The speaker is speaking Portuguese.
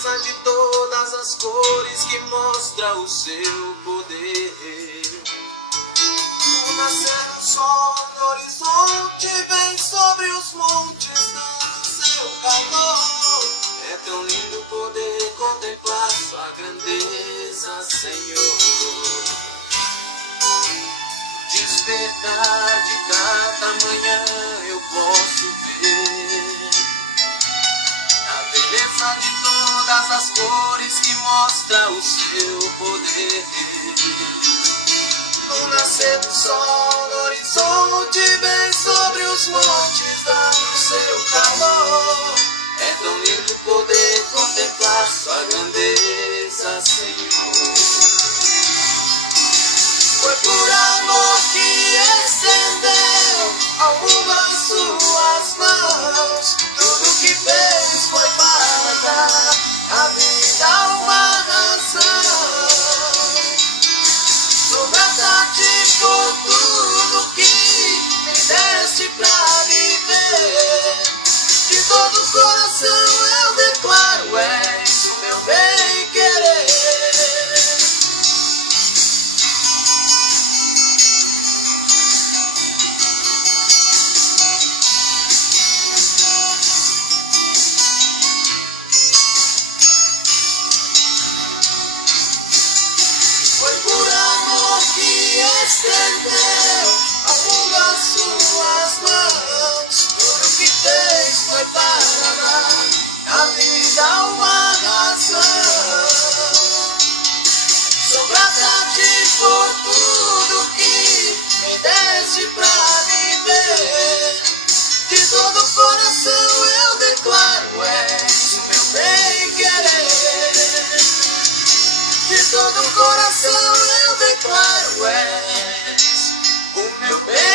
beleza de todas as cores que mostra o seu poder. O nascer do sol no horizonte vem sobre os montes dando seu calor. É tão lindo poder contemplar sua grandeza, Senhor. Despertar de cada manhã eu posso ver a beleza de todas as cores que mostra o seu poder. O nascer do sol no horizonte vem sobre os montes dando seu calor. É tão lindo poder contemplar sua grandeza, Senhor. Foi por amor que estendeu ao mundo as suas mãos. Tudo que fez foi para dar à vida uma razão. Sou grata a ti por tudo que me deste pra viver. De todo o coração eu declaro, és o meu bem-querer. Foi por amor que estendeu ao mundo as suas mãos. Tudo que fez foi para dar à vida uma razão. Sou grata a ti por tudo que me deste pra viver. De todo o coração eu declaro, és o meu bem-querer. De todo o coração eu declaro, és o meu bem.